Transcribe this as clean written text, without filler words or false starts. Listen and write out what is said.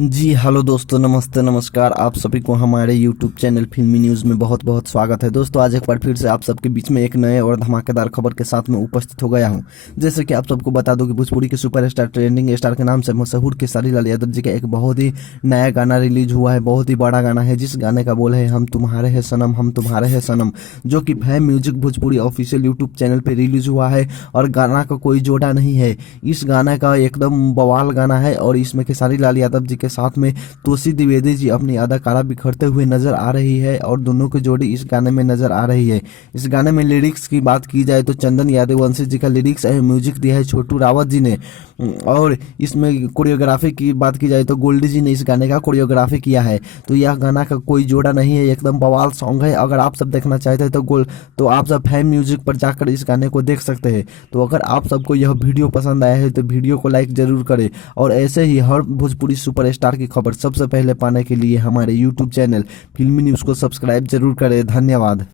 जी hello दोस्तों, नमस्ते नमस्कार। आप सभी को हमारे यूट्यूब चैनल फिल्मी न्यूज़ में बहुत बहुत स्वागत है। दोस्तों आज एक बार फिर से आप सबके बीच में एक नए और धमाकेदार खबर के साथ में उपस्थित हो गया हूं। जैसे कि आप सबको बता दूं कि भोजपुरी के सुपरस्टार ट्रेंडिंग स्टार के नाम से मशहूर खेसारी लाल यादव जी का एक बहुत ही नया गाना रिलीज हुआ है। बहुत ही बड़ा गाना है, जिस गाने का बोल है हम तुम्हारे है सनम हम तुम्हारे है सनम, जो कि fam music Bhojpuri official YouTube channel पर रिलीज हुआ है। और गाना का कोई जोड़ा नहीं है, इस गाने का एकदम बवाल गाना है। और इसमें खेसारी लाल यादव जी के साथ में तोसी द्विवेदी जी अपनी अदाकारा बिखरते हुए नजर आ रही है और दोनों की जोड़ी इस गाने में नजर आ रही है। इस गाने में लिरिक्स की बात की जाए तो चंदन यादववंशी जी का लिरिक्स है, म्यूजिक दिया है छोटू रावत जी ने। और इसमें कोरियोग्राफी की बात की जाए तो गोल्डी जी ने इस गाने का कोरियोग्राफी किया है। तो यह गाना का कोई जोड़ा नहीं है, एकदम बवाल सॉन्ग है। अगर आप सब देखना चाहते हैं तो आप सब फैम म्यूजिक पर जाकर इस गाने को देख सकते हैं। तो अगर आप सबको यह वीडियो पसंद आया है तो वीडियो को लाइक जरूर करें और ऐसे ही हर भोजपुरी सुपरस्टार की खबर सबसे पहले पाने के लिए हमारे यूट्यूब चैनल फिल्मी न्यूज़ को सब्सक्राइब जरूर करें। धन्यवाद।